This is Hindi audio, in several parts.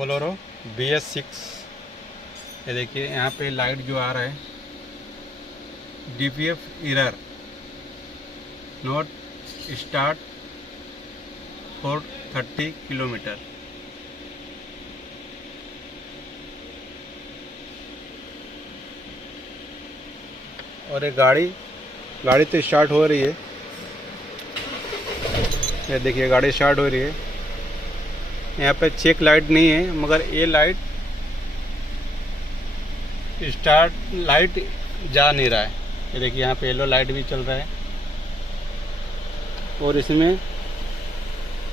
Bolero BS6। ये देखिए यहाँ पे लाइट जो आ रहा है, DPF error, note start 430 kilometre. और ये गाड़ी तो स्टार्ट हो रही है। ये देखिए गाड़ी स्टार्ट हो रही है। यहाँ पे चेक लाइट नहीं है, मगर ये लाइट स्टार्ट लाइट जा नहीं रहा है। ये देखिए यहाँ पे येलो लाइट भी चल रहा है। और इसमें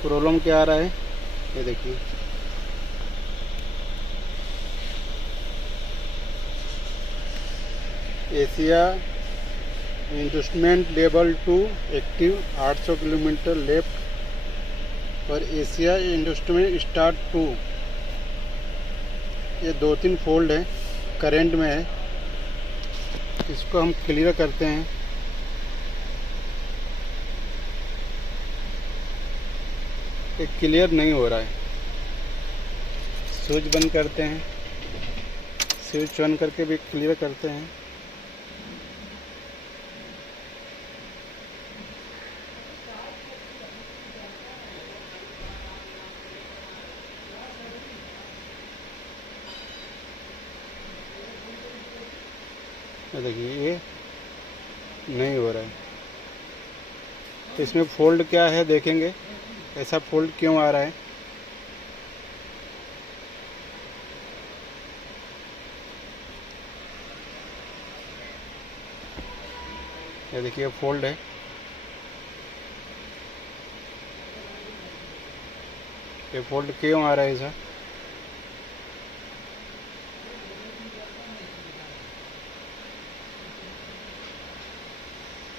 प्रॉब्लम क्या आ रहा है, ये देखिए Asia instrument level 2 active 800 kilometre left, और एशिया इंस्ट्रूमेंट स्टार्ट 2। ये 2-3 फोल्ड है, करंट में है। इसको हम क्लियर करते हैं। ये क्लियर नहीं हो रहा है। स्विच बंद करते हैं, स्विच ऑन करके भी क्लियर करते हैं। देखिए ये नहीं हो रहा है। तो इसमें फोल्ड क्या है देखेंगे, ऐसा फोल्ड क्यों आ रहा है। ये देखिए फोल्ड है। ये फोल्ड क्यों आ रहा है ऐसा।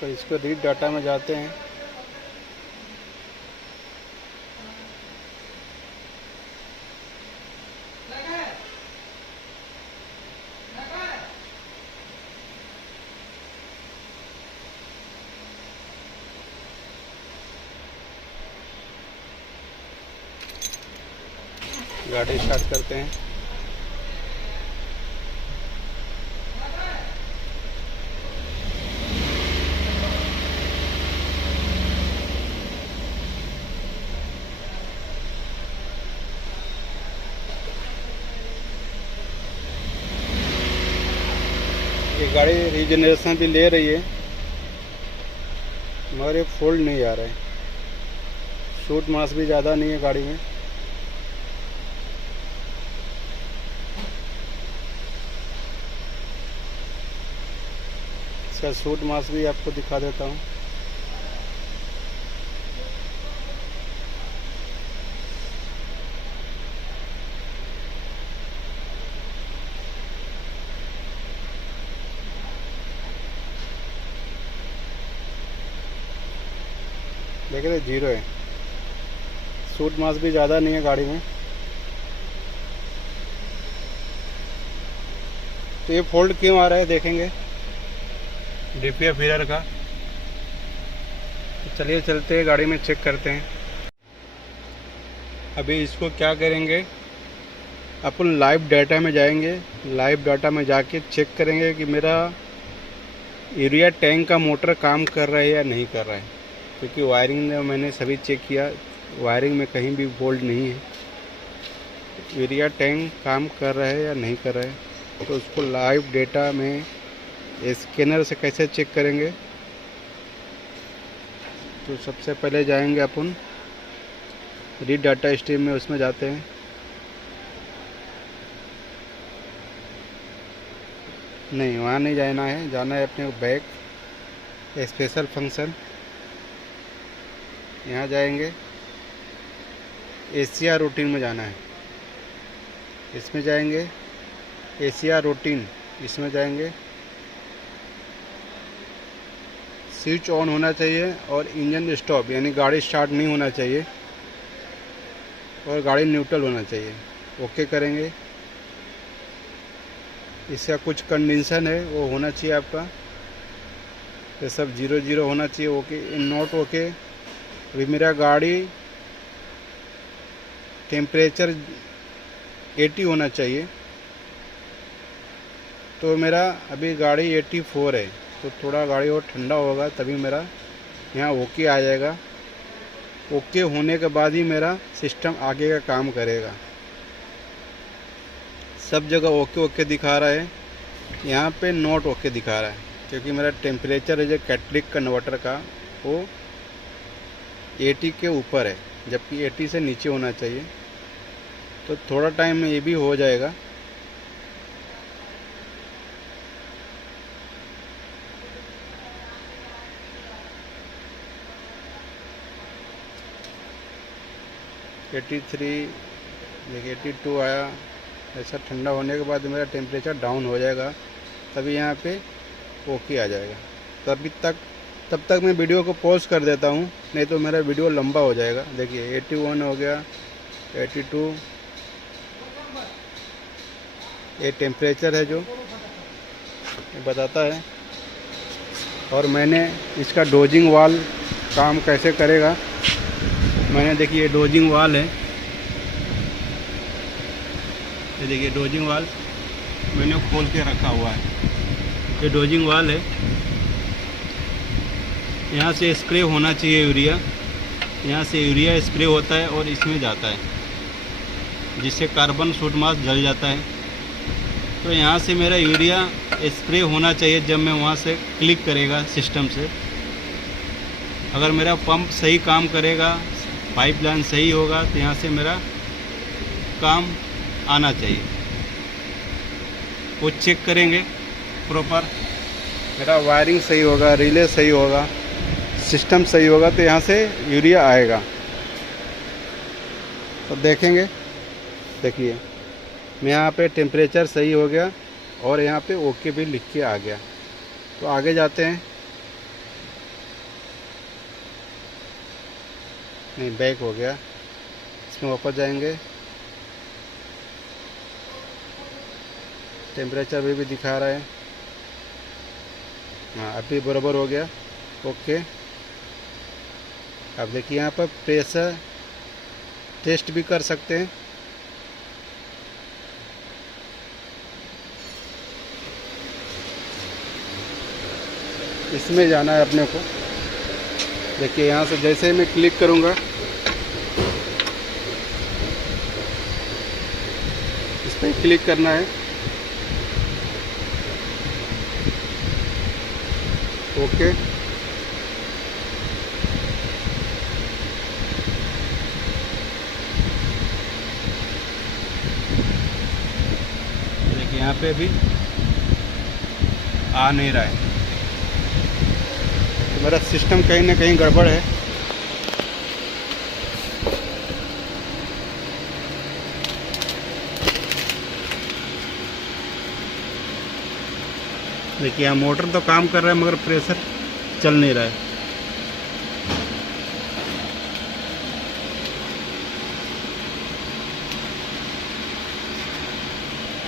तो इसको रीड डाटा में जाते हैं। गाड़ी स्टार्ट करते हैं। ये गाड़ी रीजनरेशन भी ले रही है, मगर ये फोल्ड नहीं आ रहा है। सूट मास भी ज़्यादा नहीं है गाड़ी में। इसका सूट मास भी आपको दिखा देता हूँ। देख रहे, जीरो है। सूट मास भी ज़्यादा नहीं है गाड़ी में। तो ये फोल्ड क्यों आ रहा है देखेंगे, DPF एरर का। तो चलिए चलते हैं गाड़ी में, चेक करते हैं। अभी इसको क्या करेंगे, अपन लाइव डाटा में जाएंगे। लाइव डाटा में जाके चेक करेंगे कि मेरा यूरिया टैंक का मोटर काम कर रहा है या नहीं कर रहा है। क्योंकि वायरिंग में मैंने सभी चेक किया, वायरिंग में कहीं भी फॉल्ट नहीं है। यूरिया टैंक काम कर रहा है या नहीं कर रहा है। तो उसको लाइव डेटा में स्कैनर से कैसे चेक करेंगे। तो सबसे पहले जाएंगे अपन रीड डाटा स्ट्रीम में, उसमें जाते हैं। नहीं, वहाँ नहीं जाना है, जाना है अपने बैक स्पेशल फंक्शन। यहाँ जाएंगे, एशिया रूटीन में जाना है। इसमें जाएंगे एशिया रूटीन, इसमें जाएंगे। स्विच ऑन होना चाहिए और इंजन स्टॉप, यानी गाड़ी स्टार्ट नहीं होना चाहिए, और गाड़ी न्यूट्रल होना चाहिए। ओके करेंगे। इसका कुछ कंडीशन है, वो होना चाहिए आपका। ये सब 0-0 होना चाहिए। Okay, not okay. अभी मेरा गाड़ी टेम्परेचर 80 होना चाहिए। तो मेरा अभी गाड़ी 84 है, तो थोड़ा गाड़ी और ठंडा होगा तभी मेरा यहाँ ओके आ जाएगा। ओके होने के बाद ही मेरा सिस्टम आगे का काम करेगा। सब जगह ओके ओके दिखा रहा है, यहाँ पे नॉट ओके दिखा रहा है, क्योंकि मेरा टेम्परेचर है जो कैटलिक कन्वर्टर का वो 80 के ऊपर है, जबकि 80 से नीचे होना चाहिए। तो थोड़ा टाइम में ये भी हो जाएगा। एटी थ्री देखिए 82 आया। ऐसा ठंडा होने के बाद मेरा टेम्परेचर डाउन हो जाएगा, तभी यहाँ पे ओके आ जाएगा। तब तक मैं वीडियो को पॉज कर देता हूँ, नहीं तो मेरा वीडियो लंबा हो जाएगा। देखिए 81 हो गया, 82 ये टेम्परेचर है जो ये बताता है। और मैंने इसका डोजिंग वाल काम कैसे करेगा, मैंने देखिए डोजिंग वाल है, ये देखिए डोजिंग वाल मैंने खोल के रखा हुआ है। ये डोजिंग वाल है, यहाँ से स्प्रे होना चाहिए यूरिया, यहाँ से यूरिया स्प्रे होता है और इसमें जाता है, जिससे कार्बन सूट मास जल जाता है। तो यहाँ से मेरा यूरिया स्प्रे होना चाहिए जब मैं वहाँ से क्लिक करेगा सिस्टम से। अगर मेरा पंप सही काम करेगा, पाइपलाइन सही होगा, तो यहाँ से मेरा काम आना चाहिए। वो चेक करेंगे प्रॉपर, मेरा वायरिंग सही होगा, रिले सही होगा, सिस्टम सही होगा, तो यहाँ से यूरिया आएगा। तो देखेंगे, देखिए मैं यहाँ पे टेम्परेचर सही हो गया और यहाँ पे ओके भी लिख के आ गया। तो आगे जाते हैं, नहीं बैक हो गया, इसमें वापस जाएंगे। टेम्परेचर भी दिखा रहा है, हाँ अभी बराबर हो गया, ओके। अब देखिए यहाँ पर प्रेशर टेस्ट भी कर सकते हैं। इसमें जाना है अपने को। देखिए यहाँ से जैसे मैं क्लिक करूँगा, इस पर क्लिक करना है, ओके। देखिए यहाँ पे भी आ नहीं रहा है, तो मेरा सिस्टम कहीं ना कहीं गड़बड़ है। देखिए यहाँ मोटर तो काम कर रहा है मगर प्रेशर चल नहीं रहा है।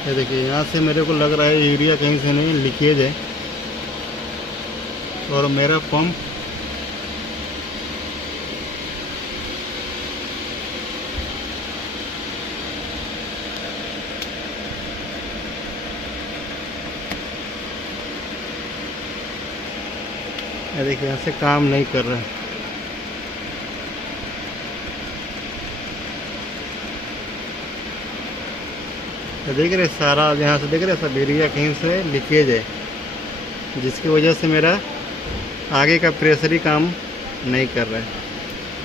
ये देखिए यहाँ से मेरे को लग रहा है यूरिया कहीं से नहीं लीकेज है और मेरा पंप देखिए यहाँ से काम नहीं कर रहा है। तो देख रहे सारा यहाँ से देख रहे सब एरिया कहीं से लीकेज है, जिसकी वजह से मेरा आगे का प्रेशर ही काम नहीं कर रहा है।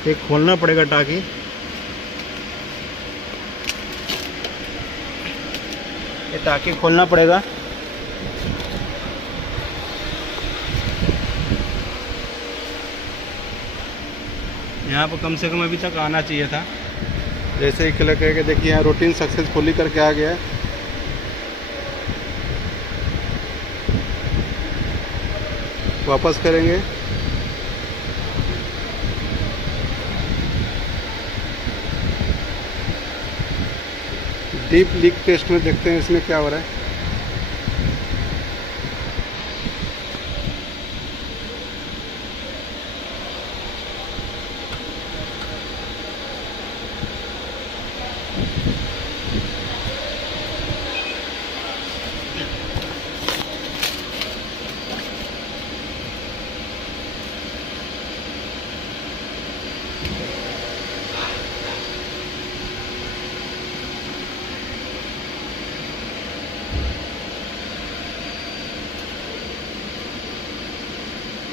ये खोलना पड़ेगा टाँकी, ये टाँकी खोलना पड़ेगा। यहाँ पर कम से कम अभी तक आना चाहिए था। जैसे ही क्लिक करके देखिए यहाँ रूटीन सक्सेसफुली करके आ गया है। वापस करेंगे, डीप लीक टेस्ट में देखते हैं इसमें क्या हो रहा है।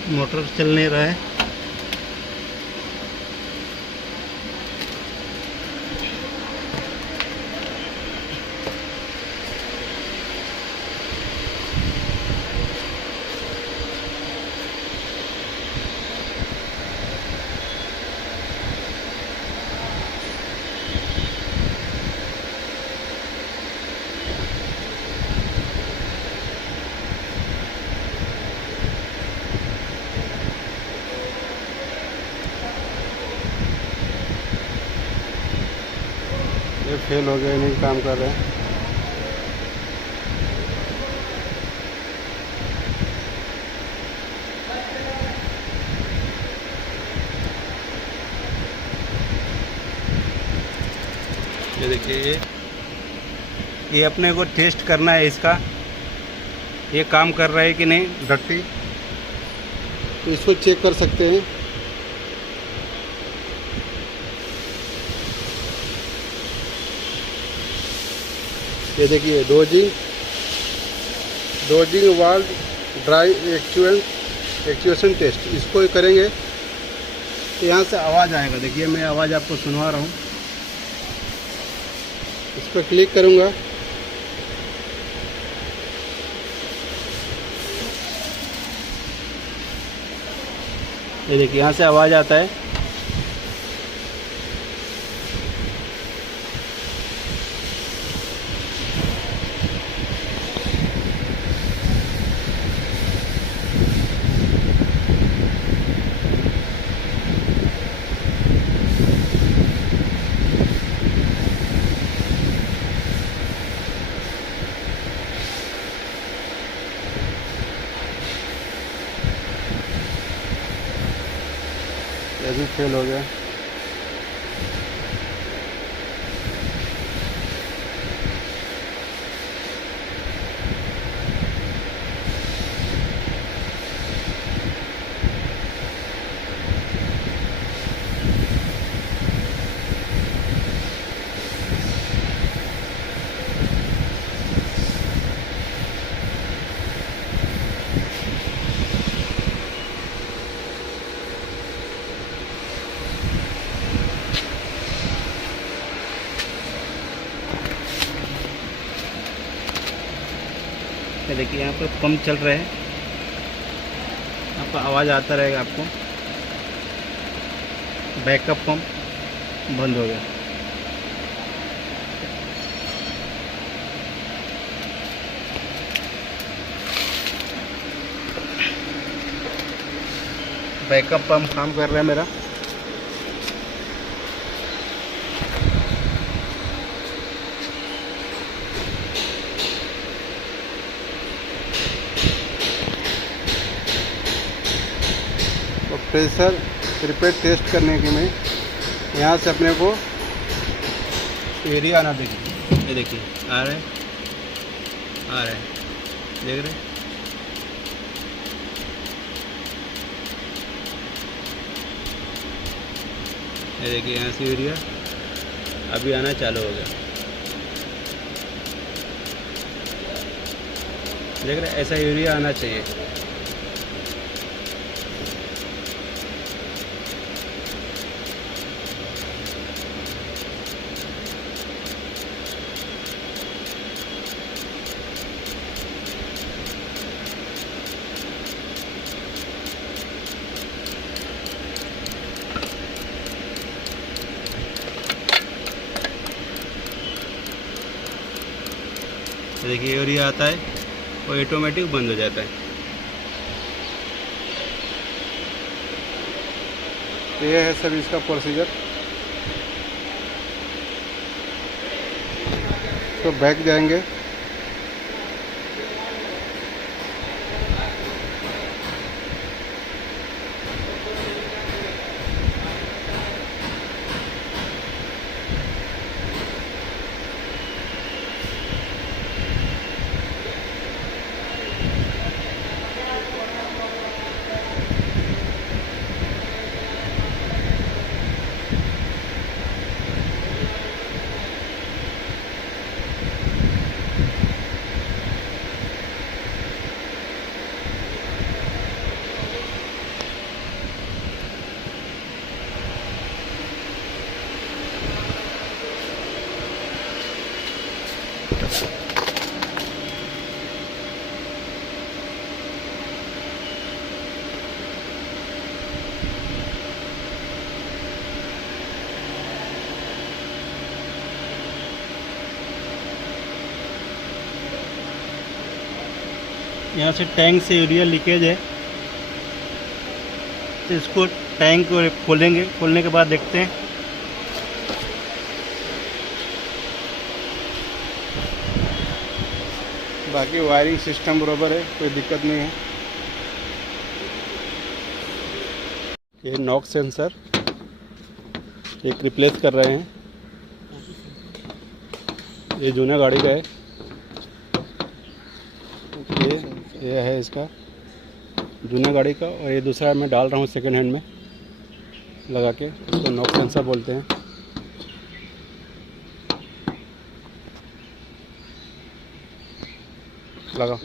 मोटर चल नहीं रहा है। ये फेल हो गया, नहीं काम कर रहे हैं। ये देखिए, ये अपने को टेस्ट करना है इसका, ये काम कर रहा है कि नहीं डक्टी, तो इसको चेक कर सकते हैं। ये देखिए, dosing valve dry actuation test, इसको करेंगे तो यहाँ से आवाज़ आएगा। देखिए, मैं आवाज़ आपको सुनवा रहा हूँ। इस पर क्लिक करूँगा, ये देखिए यहाँ से आवाज़ आता है। ये भी फेल हो गया। ये देखिए, यहाँ पर पंप चल रहे हैं, आपका आवाज़ आता रहेगा आपको। बैकअप पंप बंद हो गया। बैकअप पंप काम कर रहा है मेरा। तो प्रेशर रिपेयर टेस्ट करने के में यहाँ से अपने को एरिया आना, देखिए, ये देखिए आ रहे देख रहे। ये देखिए यहाँ से एरिया अभी आना चालू हो गया, देख रहे, ऐसा एरिया आना चाहिए। देखिए एरिया आता है और ऑटोमेटिक बंद हो जाता है। तो ये है सब इसका प्रोसीजर। तो बैक जाएंगे, यहाँ से टैंक से यूरिया लीकेज है, तो इसको टैंक को खोलेंगे। खोलने के बाद देखते हैं। बाकी वायरिंग सिस्टम बराबर है, कोई दिक्कत नहीं है। ये नॉक सेंसर एक रिप्लेस कर रहे हैं। ये जूना गाड़ी का है। ये है इसका जूना गाड़ी का, और ये दूसरा मैं डाल रहा हूँ सेकेंड हैंड में लगा के। इसको नॉक सेंसर बोलते हैं। लगा।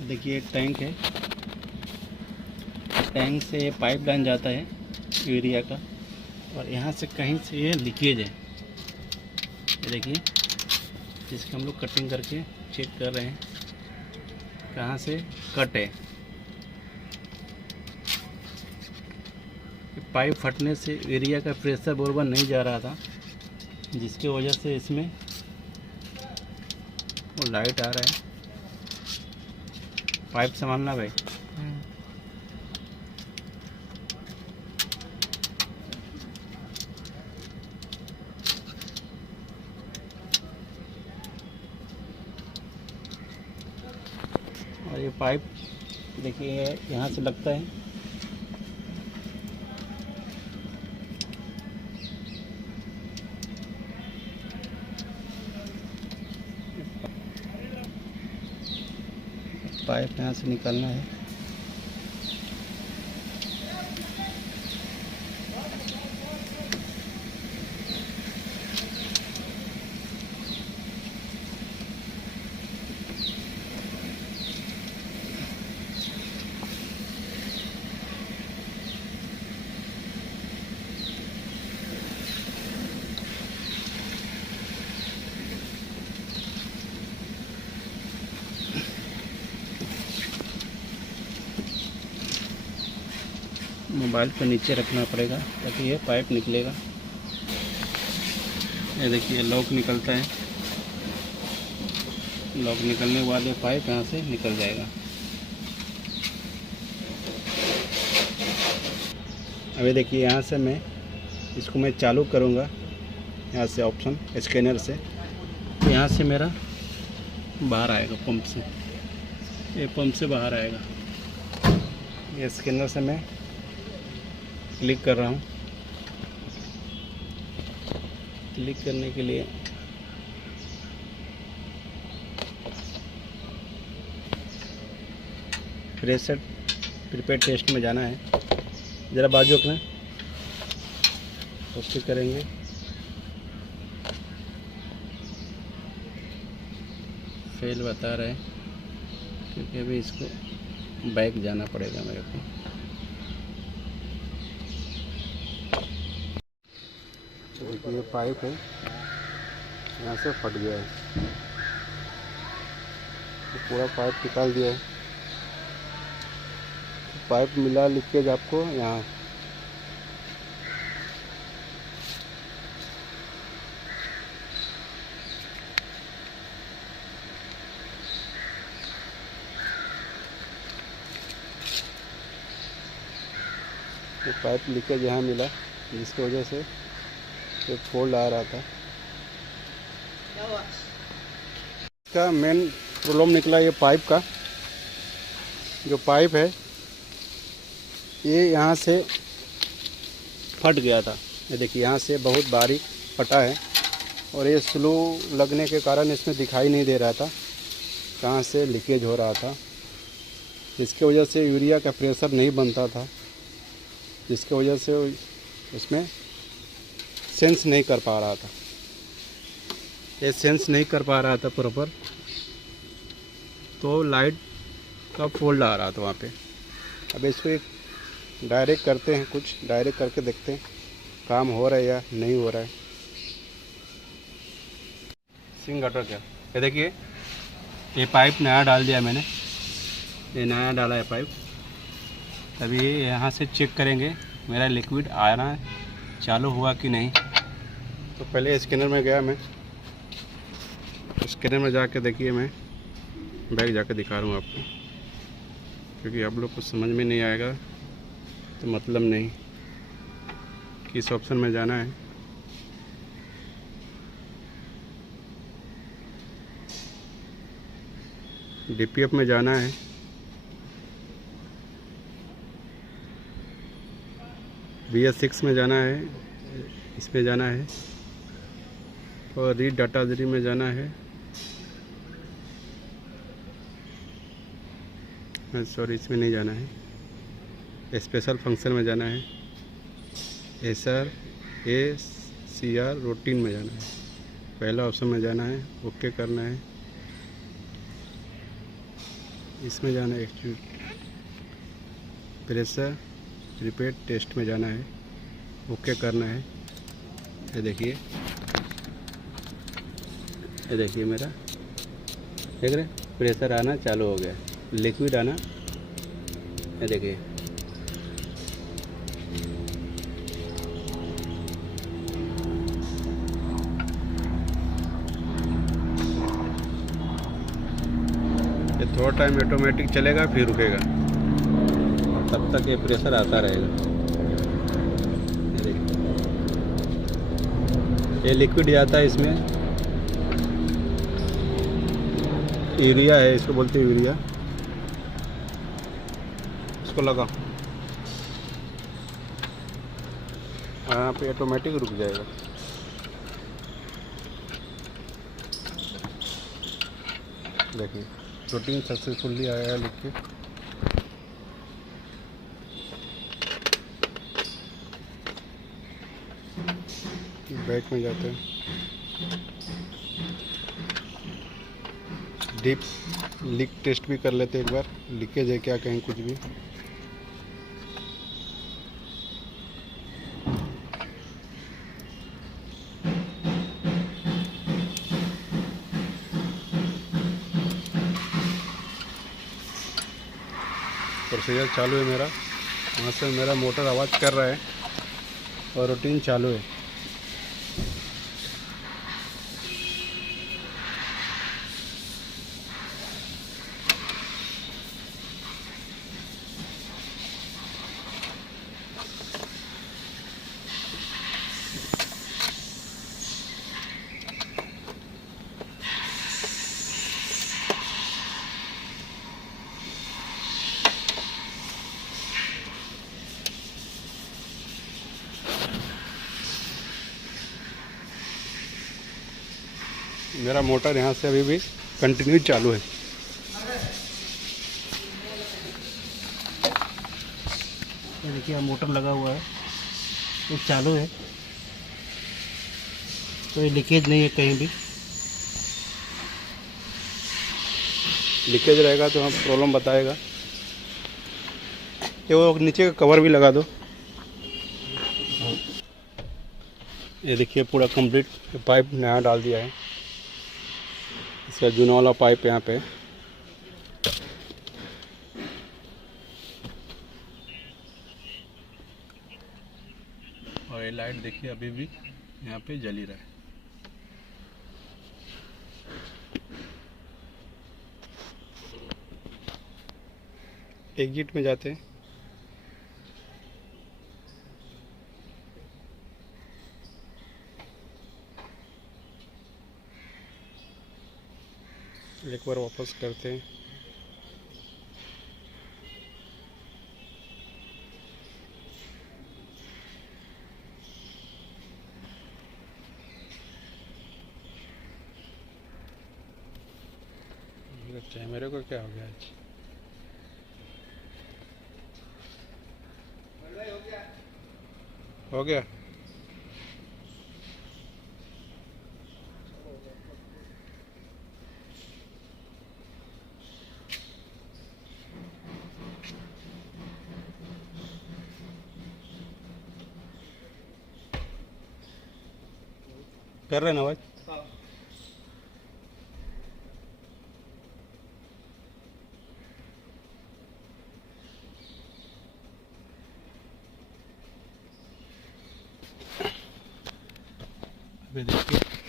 देखिए टैंक है, टैंक से पाइप लाइन जाता है यूरिया का, और यहाँ से कहीं से ये लीकेज है। ये देखिए, जिसकी हम लोग कटिंग करके चेक कर रहे हैं कहाँ से कट है। पाइप फटने से यूरिया का प्रेशर बराबर नहीं जा रहा था, जिसकी वजह से इसमें वो लाइट आ रहा है। पाइप संभालना भाई। और ये पाइप देखिए यहाँ से लगता है, पाइप यहाँ से निकालना है। मोबाइल को नीचे रखना पड़ेगा ताकि ये पाइप निकलेगा। ये देखिए लॉक निकलता है, लॉक निकलने के बाद ये पाइप यहाँ से निकल जाएगा। अभी देखिए यहाँ से मैं इसको मैं चालू करूँगा, यहाँ से ऑप्शन स्कैनर से, तो यहाँ से मेरा बाहर आएगा पंप से, ये पंप से बाहर आएगा। ये स्कैनर से मैं क्लिक कर रहा हूँ। क्लिक करने के लिए प्रेशर प्रीपेड टेस्ट में जाना है। ज़रा बाजू रखना, ओके करेंगे। फेल बता रहा है क्योंकि अभी इसको बैक जाना पड़ेगा मेरे को। देखिए पाइप है, यहाँ से फट गया है, तो पूरा पाइप निकाल दिया है। पाइप मिला लीकेज आपको यहाँ। तो पाइप लीकेज यहाँ मिला, जिसकी वजह से एक फोल्ड आ रहा था। इसका मेन प्रॉब्लम निकला ये पाइप का। जो पाइप है ये यहाँ से फट गया था। ये देखिए यहाँ से बहुत बारीक फटा है, और ये स्लो लगने के कारण इसमें दिखाई नहीं दे रहा था कहाँ से लीकेज हो रहा था। इसके वजह से यूरिया का प्रेशर नहीं बनता था, जिसके वजह से उसमें सेंस नहीं कर पा रहा था। ये सेंस नहीं कर पा रहा था प्रॉपर, तो लाइट का फोल्ड आ रहा था वहाँ पे। अब इसको एक डायरेक्ट करते हैं, कुछ डायरेक्ट करके देखते हैं काम हो रहा है या नहीं हो रहा है। सिंक गटर क्या, ये देखिए ये पाइप नया डाल दिया मैंने, ये नया डाला है पाइप। अभी यहाँ से चेक करेंगे मेरा लिक्विड आ रहा है, चालू हुआ कि नहीं। तो पहले स्कैनर में गया मैं, स्कैनर में जाके देखिए, मैं बैग जाके दिखा रहा हूँ आपको, क्योंकि आप लोग को समझ में नहीं आएगा तो मतलब नहीं। किस ऑप्शन में जाना है, डीपीएफ में जाना है, BS6 में जाना है, इसमें जाना है, और रीड डाटागिरी में जाना है, सॉरी इसमें नहीं जाना है, स्पेशल फंक्शन में जाना है, SR रूटीन में जाना है, पहला ऑप्शन में जाना है, ओके करना है, इसमें जाना है, प्रेशर रिपीट टेस्ट में जाना है, ओके करना है। ये देखिए मेरा देख रहे प्रेशर आना चालू हो गया, लिक्विड आना, ये देखिए ये थोड़ा टाइम ऑटोमेटिक चलेगा फिर रुकेगा, तब तक ये प्रेशर आता रहेगा। ये लिक्विड जाता है, इसमें यूरिया है, इसको बोलते हैं यूरिया, इसको लगा, यहाँ पे ऑटोमेटिक रुक जाएगा। देखिए रूटीन सक्सेसफुली आया है लिख के। बैक में जाते हैं, डीप लीक टेस्ट भी कर लेते हैं एक बार, लीकेज है क्या कहीं कुछ भी। प्रोसीजर चालू है मेरा, वहाँ से मेरा मोटर आवाज़ कर रहा है और रूटीन चालू है। मेरा मोटर यहाँ से अभी भी कंटिन्यू चालू है। ये देखिए मोटर लगा हुआ है, ये चालू है, तो ये लीकेज नहीं है कहीं भी। लीकेज रहेगा तो हम प्रॉब्लम बताएगा। ये वो नीचे का कवर भी लगा दो। ये देखिए पूरा कंप्लीट पाइप नया डाल दिया है, इसका जूना वाला पाइप यहाँ पे। और ये लाइट देखिए अभी भी यहाँ पे जल ही रहा है। एग्जिट में जाते हैं, एक बार वापस करते हैं। कैमरे को क्या हो गया आज? हो गया। कर रहे हैं ना भाई?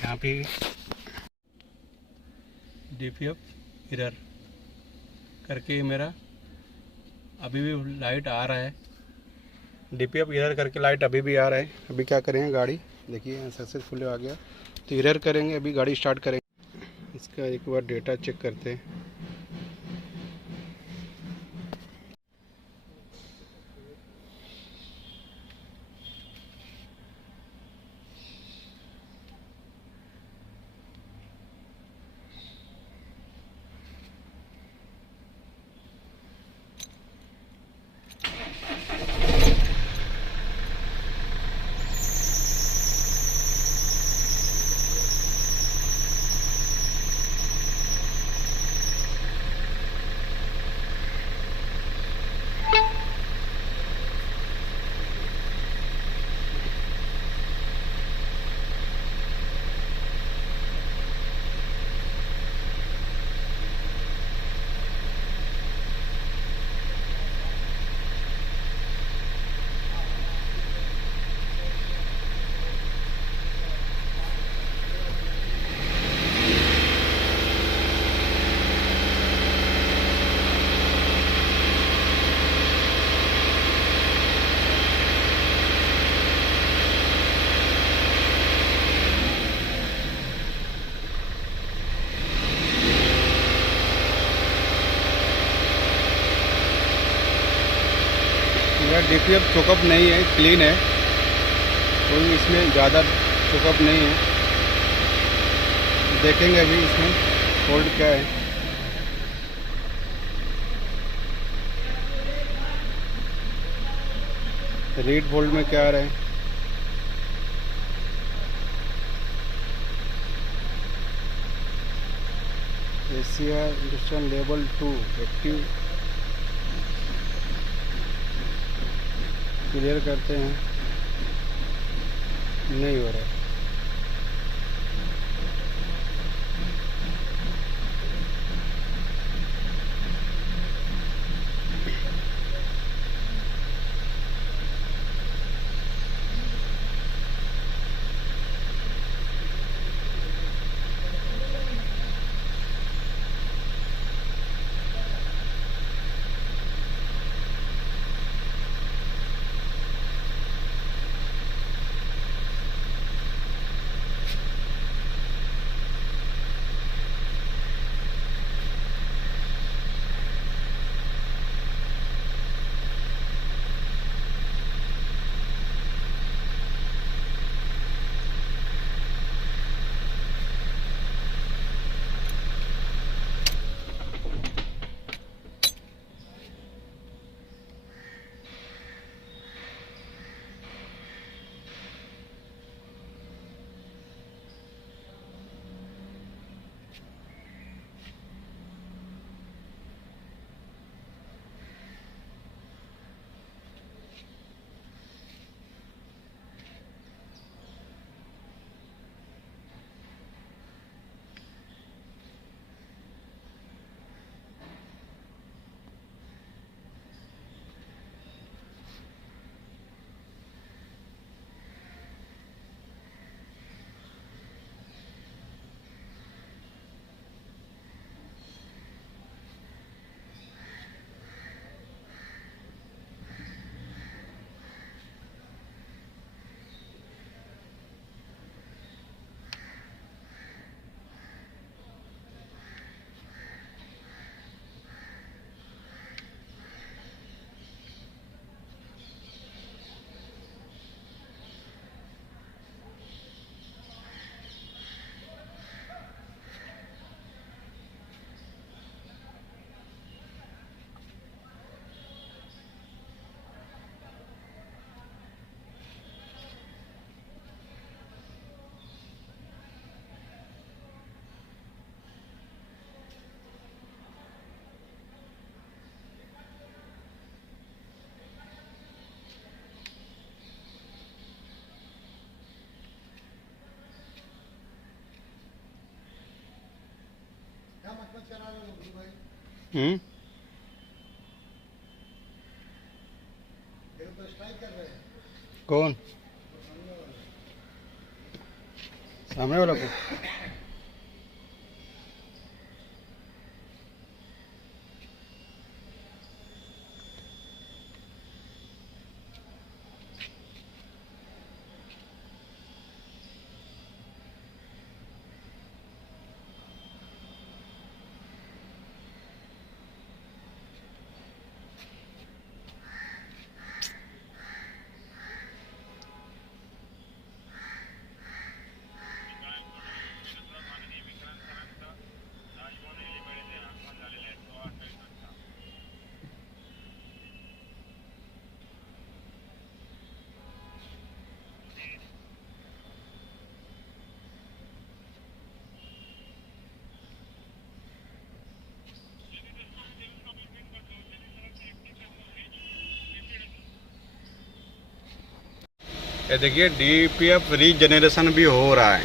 यहाँ पे DPF एरर करके मेरा अभी भी लाइट आ रहा है। DPF एरर करके लाइट अभी भी आ रहा है। अभी क्या करेंगे, गाड़ी देखिए सक्सेसफुल आ गया, तो एरर करेंगे, अभी गाड़ी स्टार्ट करेंगे। इसका एक बार डेटा चेक करते हैं। मेरा DPF चोकअप नहीं है, क्लीन है, कोई इसमें ज़्यादा चोकअप नहीं है। देखेंगे अभी इसमें फॉल्ट क्या है। रीड फॉल्ट में क्या आ रहा है। Asia industrial level 2 active, clear करते हैं, नहीं हो रहा है। हम्म, कौन सामने वाला को ये देखिए DPF रीजनरेशन भी हो रहा है,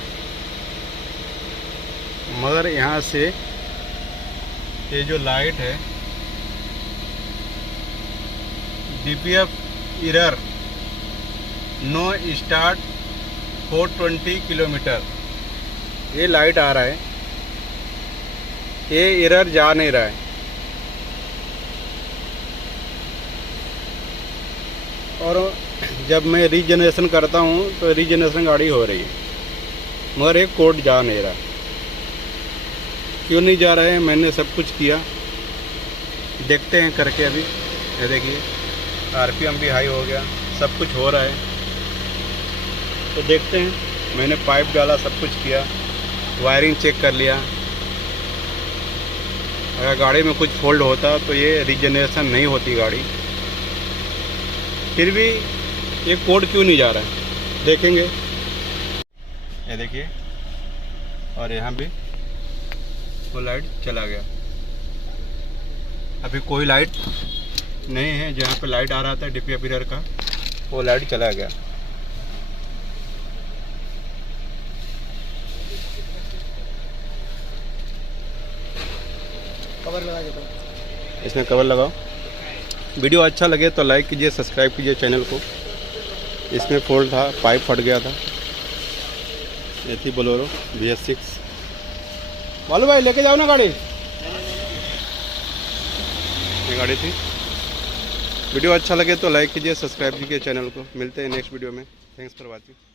मगर यहाँ से ये जो लाइट है DPF error know start 420 kilometre, ये लाइट आ रहा है, ये एरर जा नहीं रहा है। और जब मैं रीजनरेशन करता हूँ तो रीजनरेशन गाड़ी हो रही है, मगर एक कोड जा नहीं रहा। क्यों नहीं जा रहा है? मैंने सब कुछ किया, देखते हैं करके। अभी ये देखिए RPM भी हाई हो गया, सब कुछ हो रहा है, तो देखते हैं। मैंने पाइप डाला, सब कुछ किया, वायरिंग चेक कर लिया। अगर गाड़ी में कुछ फॉल्ट होता तो ये रीजनरेशन नहीं होती गाड़ी। फिर भी ये कोड क्यों नहीं जा रहा है, देखेंगे। ये देखिए, और यहाँ भी वो लाइट चला गया। अभी कोई लाइट नहीं है, जहाँ पे लाइट आ रहा था DPF एरर का, वो लाइट चला गया। कवर लगा देता, इसमें कवर लगाओ। वीडियो अच्छा लगे तो लाइक कीजिए, सब्सक्राइब कीजिए चैनल को। इसमें फॉल्ट था, पाइप फट गया था। ये थी बोलेरो BS6। बालू भाई लेके जाओ ना गाड़ी, ये गाड़ी थी। वीडियो अच्छा लगे तो लाइक कीजिए, सब्सक्राइब कीजिए चैनल को। मिलते हैं नेक्स्ट वीडियो में। Thanks for watching.